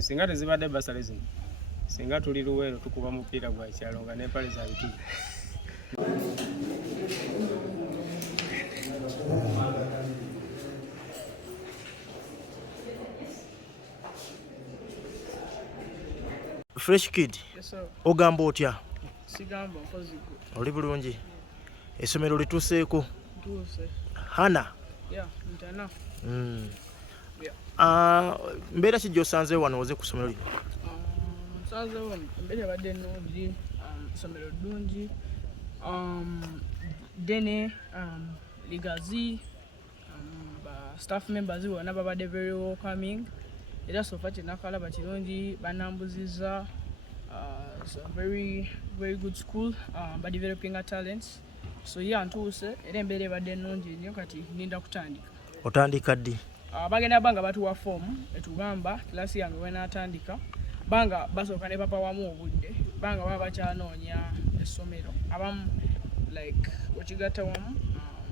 singa tezibadde basale zino singa tuli Luweero tukuba mupiira gwa kyalo nga n'empale za biti. Fresh Kid, Yes, sir. ogamba otya? Sigamba mpozi Oli bulungi? Essomero lituuseeko? tuuse. Hana? Yeah, ntana. Mbeera ki gy'osanzeewo wano oze ku ssomero lino? Nsanzeewo embeera ebadde ennungi, essomero ddungi, ddene, ligazi, ba staff members bonna babadde very welcoming. Era sofa kyenakalaba kirungi banambuzizza. It's a very good school, by developing our talents. So yeah, ntuuse era embeera ebadde ennungi nnyo kati ninda kutandika. Otandika ddi? Bagenda banga batuwa form etugamba kilasi yange wenaatandika banga basooka ne papa wamu obudde banga baba bakyanoonya essomero abamu like wekigatta wamu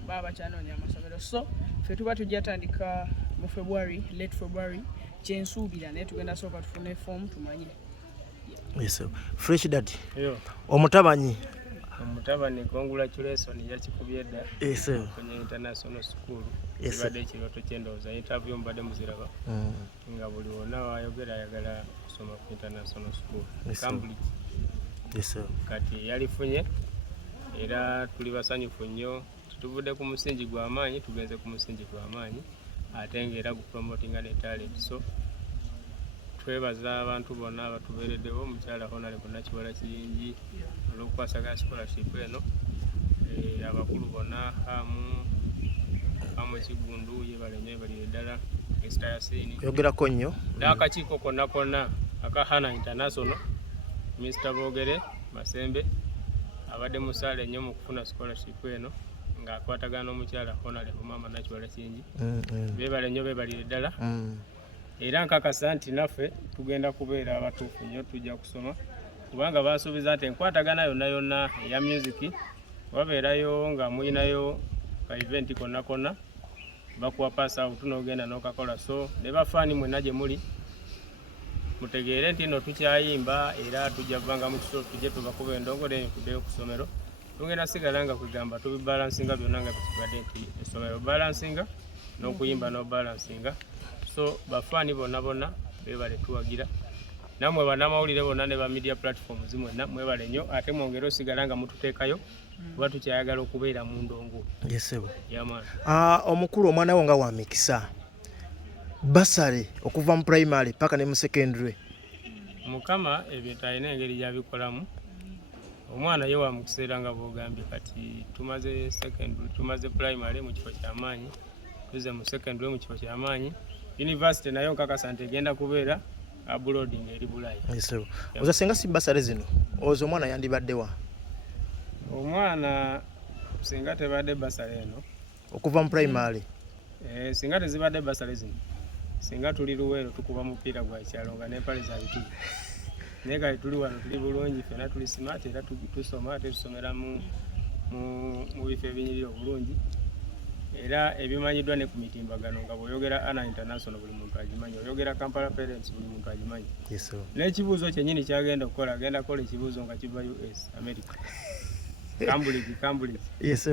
baba bakyanoonya amasomero, so ffe tuba tujja tandika mu February, late February, kyensuubira naye tugenda sooka tufune form tumanye. Yes, Fresh Daddy. Yo. Omutabanyi. Omutabani congratulations yakikubye dda. Yes, kwenye international school. Yes, Kibadde ekirooto ky'endowooza interview mbadde muziraba. Nga buli wonna wayogera ayagala kusoma ku international school. Yes, Cambridge. Yes, Kati yalifunye era tuli basanyufu nnyo. Tutuvudde ku musingi gw'amaanyi tugenze ku musingi gw'amaanyi ate ng'era gupromotinga ne talent. So twebaza abantu bonna abatubeereddewo, omukyala Honorable Nakiwala Kiyingi olw'okukwasaganya scholarship eno, abakulu bonna hamu Kigundu yebale nnyo ebalire ddala Esther Yasini yogerako nnyo n'akakiiko konna konna aka Hana International, Mr. Bogere Masembe abadde musaale nnyo mu kufuna scholarship eno ng'akwatagana n'omukyala Honorable Mama Nakiwala Kiyingi. Beebale nnyo beebalire ddala. Era nkakasa nti naffe tugenda kubeera abatuufu nnyo tujja kusoma kubanga baasuubiza nti enkwatagana yonna yonna eya music wabeerayo nga muyinayo ka event konna konna bakuwa pass out n'ogenda n'okakola. So ne bafaani mwenna gye muli mutegeere nti nno tukyayimba era tujja kuvanga mu kiso tujje tubakuba endongole nkuddeyo ku ssomero tugenda sigala nga kugamba tubibalansinga byonna nga bikibadde nti essomero balansinga n'okuyimba n'obalansinga. So bafaani bonna bonna beebale tuwagira namwe bannamawulire bonna ne ba media platforms mwenna mwebale nnyo ate mwongere osigala nga mututeekayo kuba tukyayagala okubeera mu ndongo. Yesebo. Yamaana. Omukulu omwana wo nga wa mikisa basale okuva mu primary paka ne mu secondary. Mukama ebintu alina engeri gy'abikolamu. Omwana ye wa mukisa era nga bw'ogambye kati tumaze secondary tumaze primary mu kifo ky'amaanyi tuze mu secondary mu kifo ky'amaanyi. University nayo nkakasa nti egenda kubeera abroad ng'eri Bulaaya. Yesebo. Oza senga si basale zino ozo omwana yandibadde wa? Omwana singa tebadde basale eno okuva mu primary. Singa tezibadde basale zino singa tuli Luweero tukuba mupiira gwa kyalo nga n'empale za biti. Naye kati tuli wano tuli bulungi ffenna tuli smart era tusoma ate tusomera mu bifo ebinyirira obulungi era ebimanyiddwa ne ku mitimbagano nga bw'oyogera Hana International buli muntu agimanyi, oyogera Kampala Parents buli muntu agimanyi. N'ekibuuzo kyennyini kyagenda okukola agenda kukola ekibuuzo nga kiva US America. Cambridge. Yes.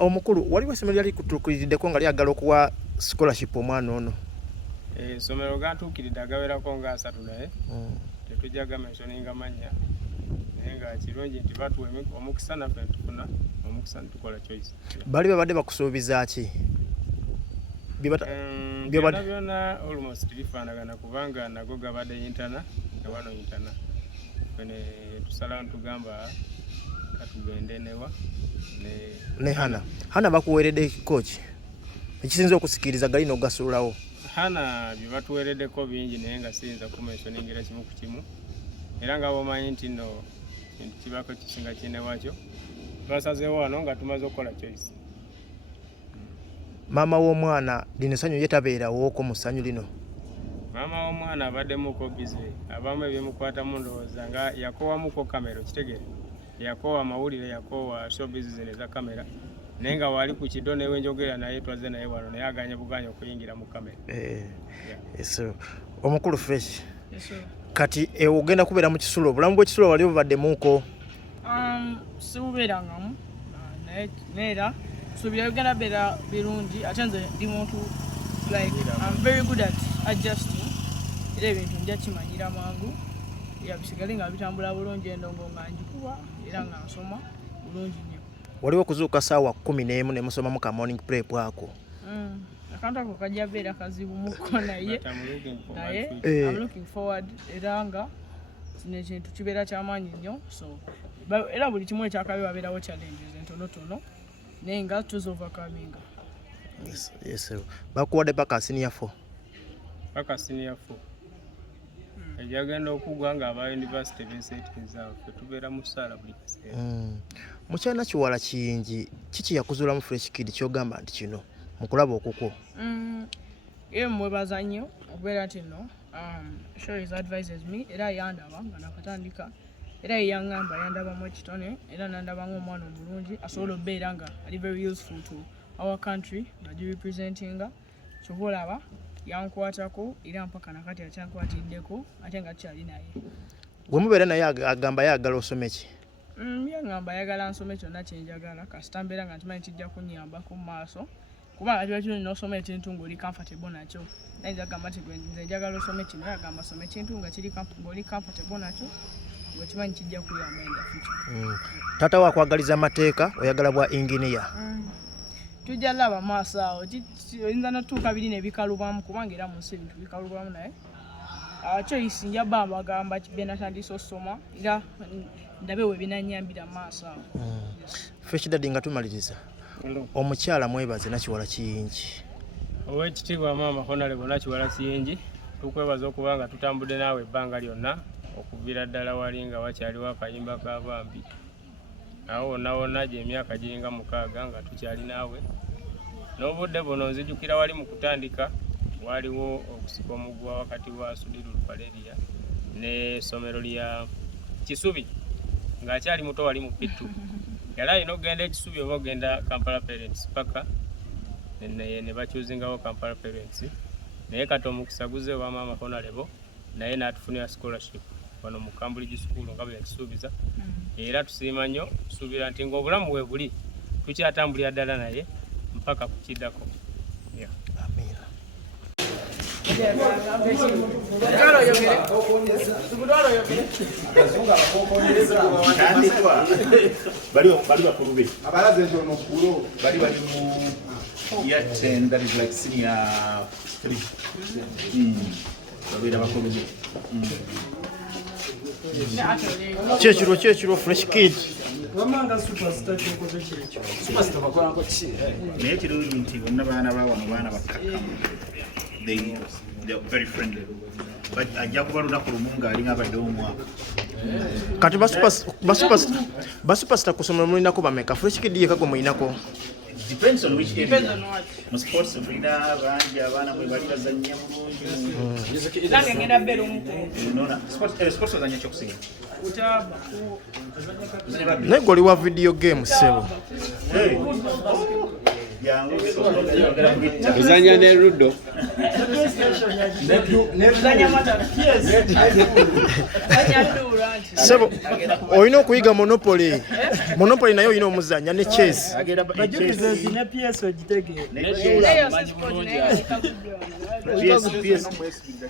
Omukulu waliwo essomero lyali kutuukiriddeko nga lyagala okuwa scholarship omwana ono? Essomero gantuukiridde agawerako nga 3 naye tetujja gamentioninga mannya naye nga kirungi nti batuwa omukisa naffe tufuna omukisa nitukola choice. Bali babadde bakusuubiza ki? Byonna almost bifaanagana kubanga nago gabadde intana ewano intana kwene tusalawo ntugamba katugende newa ne Hana bakuweeredde coach ekisinza okusikiriza gali n'ogasuulawo? Hana bye batuweereddeko bingi naye nga siyinza kumentioningira kimu ku kimu era nga bwomanyi nti nno kintu kibako kisinga kine wakyo twasazeewo wano nga tumaze okukola choice. Maama w'omwana lino essanyu ye tabeerawooko mu ssanyu lino? Maama w'omwana abaddemuko bize abamu ebyemukwatamu ndowooza nga yakoowamuko kamera okitegeere yakoowa amawulire yakoowa showbiz zino eza kamera naye nga wali ku kiddo newe njogera naye twaze naye wano naye aganye buganya okuyingira mu kamera. Omukulu Fresh Kati ogenda kubeera mu Kisulo, obulamu bw'Ekisulo wali bubaddemuuko? Sibubeerangamu neera suubira bigenda beera birungi ate nze ndi muntu like I'm very good at adjusting era ebintu nja kimanyira mangu bisigale nga bitambula bulungi endongo nga njikuba era nga nsoma bulungi nnyo. Waliwo okuzuuka ssaawa 11 ne musomamu ka morning prep ako? Akantu ako kajja beera kazibu muko naye I'm looking forward era nga kino ekintu kibeera kyamaanyi nnyo so era buli kimu ekyakabe wabeerawo challenges entonotono naye nga tuzovercominga. Yes, bakuwadde paka senior 4? Paka senior 4 ejagenda okugwa nga aba university besetinza tubeera mu ssaala buli kiseera. Mukyala Kiwala Kiyingi kiki yakuzuulamu Fresh Kid kyogamba nti kino mukulaba okukwo? Mwebaza nnyo okubeera nti nno sure his advices me era yandaba nga nakatandika era yaŋŋamba yandabamu ekitone era nandaba ng'omwana omulungi asobola okubeera nga ali very useful to our country nga girepresentinga kyova olaba yankwatako era mpaka nakati akyankwatiddeko ate nga tukyali naye. Gwe mubeera naye agamba yagala osome ki? Yaŋŋamba ayagala nsome kyonna kyenjagala kasita mbeera nga nkimanyi kijja kunnyambako mu maaso kubanga kiba kirungi n'osoma ekintu ng'oli comfortable nakyo. Nayinza agamba nti nze njagala osome kino yagamba some ekintu nga ng'oli comfortable nakyo ng'okimanyi kijja kuyamba in the future. Taata waakwagaliza amateeka oyagala bwa engineer? Tujja laba maaso awo oyinza n'otuuka biri ne bikalubamu kubanga era mu nsi ebintu bikalubamu naye choice nja bagamba bye natandise osoma era ndabe we binanyambira maaso awo. Fresh Daddy nga tumaliriza omukyala mwebaze Nakiwala Kiyingi. Oweekitiibwa maama Honorable Nakiwala Kiyingi tukwebaza okuba nga tutambudde naawe ebbanga lyonna okuviira ddala wali nga wakyaliwo akayimba k'abambi awo wonna wonna gy'emyaka giringa 6 nga tukyali naawe n'obudde buno nzijukira wali mu kutandika waliwo okusika omugwa wakati wa Sudiru Valeria n'essomero lya Kisubi ng'akyali muto wali mu Pitu yali alina okugenda Ekisubi oba ogenda Kampala Parents paka ne bakyuzingawo Kampala Parents naye kati omukisa guze wa maama Honorable naye n'atufunira scholarship wano mu Cambridge School nga bwe yakisuubiza era tusiima nnyo tusuubira nti ng'obulamu bwe buli tukyatambulira ddala naye mpaka ku kiddako. Amiina. Bali bakulu be abalaze ntono kulo bali mu year 10 that is like senior 3 babira bakulu be kyekiro Fresh Kid wamanga superstar kyokoze kyekyo superstar bakolako ki naye kirungi nti bonna baana bawano baana bakkakkamu they are very friendly but ajja kuba lunaku lumu ng'alinga abaddewo omwaka kati basupasita ku ssomero mulinako bameka? Fresh Kid yekka gwe mulinako? depends on which area mu sports tulina bangi abaana bwe bali bazannya bulungi nange ngenda beera omuko nona sports ozannya kyokusinga naye gwe oli wa video game ssebo? Uzanya ne Rudo. Sebo olina okuyiga Monopoly. Monopoly naye olina omuzanya ne chess. bajukiza PS ogitegeera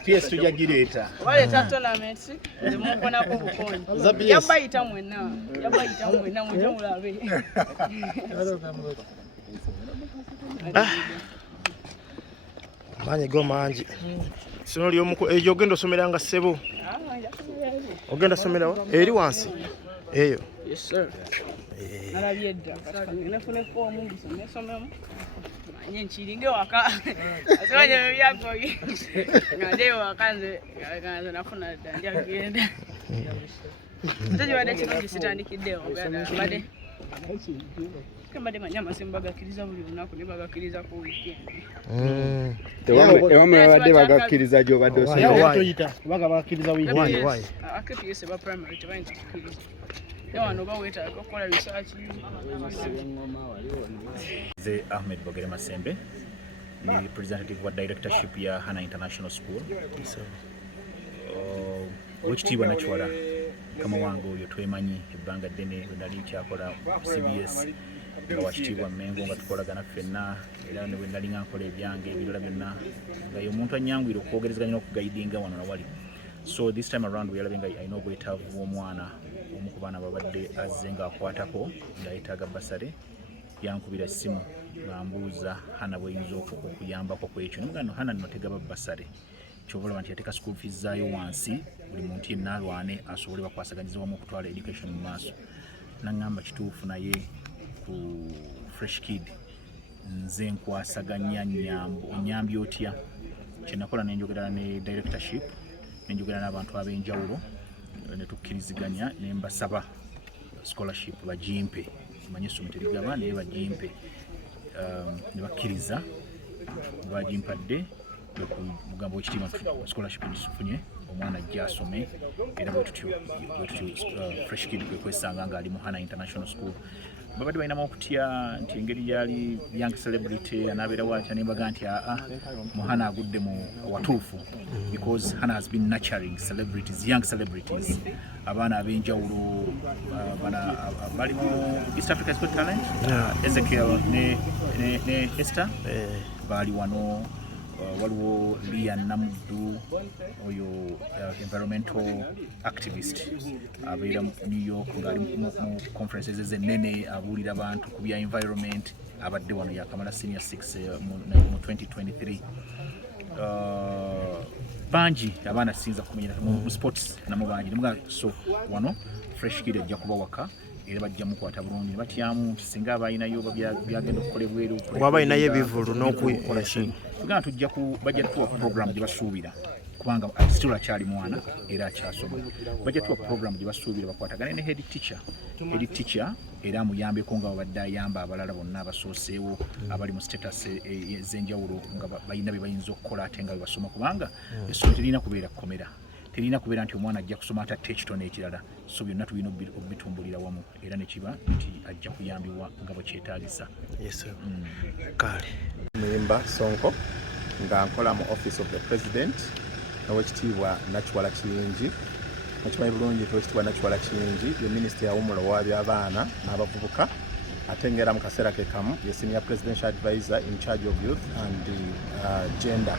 PS tujja gireeta waleeta tournaments zemukonako bukonyi yabayita mwenna mujje mulabe. Manyi go mangi sono lyomuko ejo ogenda osomeranga ssebo? Ogenda somerawa eri wansi eyo? Yes sir. Nalabye dda kati nefune fomu mbisomesomemu manye nkiringe waka asibanye byagoyi ngade waka nze nafuna dda njagenda ate wade kirungi sitandikiddewo bade kembade manya amasimba bagakiriza buli lunaku ne bagakiriza ku weekend. Ewamwe babadde bagakkiriza gy'obadde osoyita kubanga bagakiriza weekend. Why? Akepiyese ba primary tebayinza kukkiriza wano baweetaaga okukola research. Ze Ahmed Bogere Masembe ni representative wa directorship ya Hana International School. Owekitiibwa Nakiwala kama wange oyo twemanyi ebbanga ddene bwe nali nkyakola CBS nga wakitiibwa Mengo nga tukolagana ffenna era ne bwe nali nga nkola ebyange ebirala byonna nga ye omuntu anyangwire okwogerezeganya n'okugaidinga wano nawali. So this time around weeyalabe nga alina obwetaavu bw'omwana omu ku baana babadde azze ng'akwatako ng'ayetaaga basale. Yankubira essimu ng'ambuuza Hannah bw'eyinza okuyambako ku ekyo. Nemugamba no Hannah nno tegaba basale. Kyova olaba nti yateeka school fees zaayo wansi, buli muntu yenna alwane asobole bakwasaganyiza wamu okutwala education mu maaso. Naŋŋamba kituufu naye ku Fresh Kid nze nkwasaganya onyambye otya. Kye nakola ne njogera ne directorship, ne njogera n'abantu ab'enjawulo ne tukkiriziganya ne mbasaba scholarship bagimpe. Manye essomero terigaba naye bagimpe. Ne bakkiriza bagimpadde mugamba w'ekitiibwa scholarship gisufunye omwana ajja asome era bwe tutyo Fresh Kid kwe kwesanga ng'ali mu Hannah International School. Babadde balinamu okutya nti engeri gyali young celebrity anaabeerawo atya ne mbaga nti mu Hannah agudde mu watuufu because Hannah has been nurturing celebrities, young celebrities, abaana ab'enjawulo bali mu East Africa's Got Talent, Ezekiel ne Esther baali wano. Waliwo Lia Namuddu oyo environmental activist abeera mu New York ng'ali mu conferences ezennene abuulira abantu ku bya environment abadde wano yakamala senior 6 mu 2023. Bangi abaana sinza kumenyera mu sports namu bangi so wano Fresh Kid ajja kuba waka era bajja mukwata bulungi batyamu singa abayinayo byagenda okukolebwa eri wabayinayo ebivulu n'okuyishi tugana tujja bajja tuwa program gye basuubira kubanga still akyali mwana era akyasoma. Bajja tuwa program gye basuubira bakwatagane ne head teacher era amuyambeko nga babadde ayamba abalala bonna abasooseewo abali mu status ez'enjawulo nga balina bye bayinza okukola ate nga bebasoma kubanga essomero terina kubeera kukomera. Terina kubeera nti omwana ajja kusoma atatte ekitone ekirala. So byonna tulina okubitumbulira wamu era ne kiba nti ajja kuyambibwa nga bwe kyetaagisa. Yes, kale Muyimba Sonko nga nkola mu Office of the President n'Owekitiibwa Nakiwala Kiyingi. Mukimanyi bulungi Owekitiibwa Nakiwala Kiyingi ye Minisita yawummula wa by'abaana n'abavubuka ate ng'era mu kaseera ke kamu ye Senior Presidential Advisor in charge of youth and gender.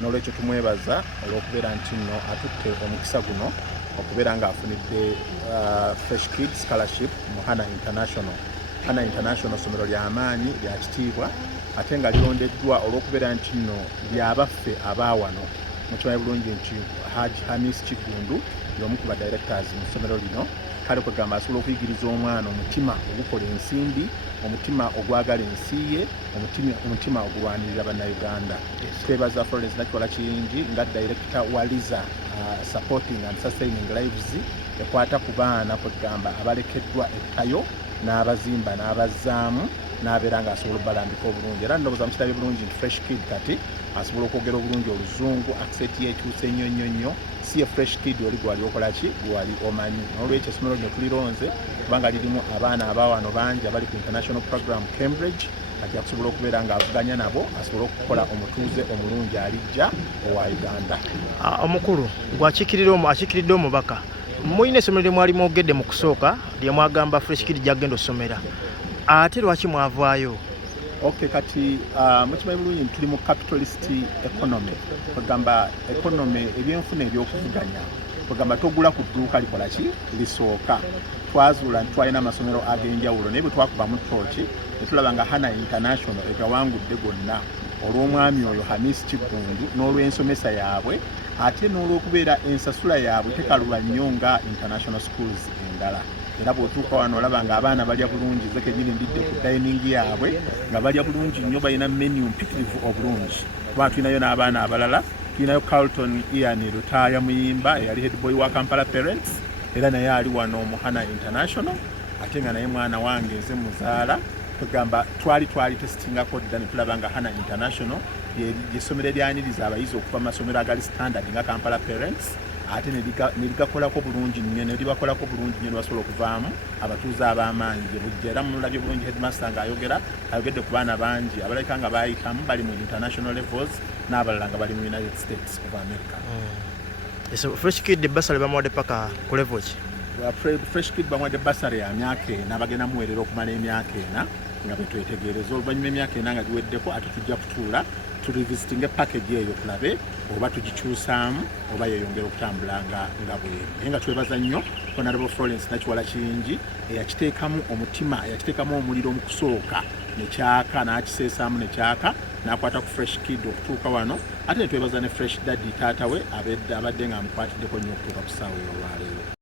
N'olwekyo tumwebaza olw'okubeera nti nno atutte omukisa guno okubeera ng'afunidde Fresh Kid Scholarship mu Hannah International. Hannah International somero ly'amaanyi lya kitiibwa ate nga lirondeddwa olw'okubeera nti nno lyabaffe abaawano. Mukimanyi bulungi nti Haji Hamis Kigundu y'omu ku directors mu ssomero lino kale kwegamba asobola okuyigiriza omwana omutima ogukola ensimbi, omutima ogwagala ensi ye, omutima ogulwanirira bannayuganda. Twebaza Florence Nakiwala Kiyingi nga director wa Liza supporting and sustaining lives ekwata ku baana kwegamba abalekeddwa ettayo n'abazimba n'abazzaamu n'abeera ng'asobola obalambika obulungi. Era ndowooza mukirabye bulungi nti Fresh Kid kati asobola okwogera obulungi oluzungu, accent ye ekyuse nnyo. Si ye Fresh Kid oli gwali okola ki gwali omanyi. N'olwekyo essomero lino tulironze kubanga lirimu abaana abaawano bangi abali ku international program Cambridge ajja kusobola okubeera ng'avuganya nabo asobole okukola omutuuze omulungi alijja owa Uganda. Omukulu akiikiridde omubaka muyina essomero lye mwali mwogedde mu kusooka lye mwagamba Fresh Kid gyagenda ossomera ate lwaki mwavaayo? Okay, kati mukimanyi bulungi tuli mu capitalist economy. Kwegamba economy ebyenfuna ebyokuvuganya kwegamba togula ku dduuka likola ki lisooka. Twazuula nti twalina amasomero ag'enjawulo naye bwe twakuba mu ttooki ne tulaba nga Hannah International egawangudde gonna olw'omwami oyo Hamis Kigundu n'olw'ensomesa yaabwe ate n'olw'okubeera ensasula yaabwe tekalula nnyo nga international schools endala. Era bw'otuuka wano olaba ng'abaana balya bulungi ze kenyini ndidde ku dining yaabwe nga balya bulungi nnyo balina menu mpitirivu obulungi. Kuba tulinayo n'abaana abalala, tulinayo Carlton Ian Lutaaya Muyimba eyali head boy wa Kampala Parents era naye ali wano mu Hannah International ate nga naye mwana wange nze muzaala. Kwegamba twali testingako dda ne tulaba nga Hannah International ly'essomero eryaniriza abayizi okuva mu masomero agali standard nga Kampala Parents ate ne ligakolako bulungi nnyo ne libakolako bulungi nnyo ne basobola okuvaamu abatuuze ab'amaanyi gye bujja. Era mulabye bulungi headmaster ng'ayogedde ku baana bangi abalabika nga baayitamu bali mu international levels n'abalala nga bali mu United States of America. So Fresh Kid basale bamuwadde paka ku level ki? Fresh Kid bamuwadde basale ya myaka ena bagenda muweerera okumala emyaka ena nga betwetegereza oluvannyuma emyaka ena nga giweddeko ate tujja kutuula tulivisitinga package eyo tulabe oba tugikyusaamu oba yeyongera okutambula nga bweri naye nga twebaza nnyo Honorable Florence Nakiwala Kiyingi eyakiteekamu omutima eyakiteekamu omuliro mu kusooka nekyaka n'akiseesaamu nekyaka n'akwata ku Fresh Kid okutuuka wano ate netwebaza ne Fresh Daddy taata we abadde nga amukwatiddeko nnyo okutuuka ku ssaawa eyo olwaleero.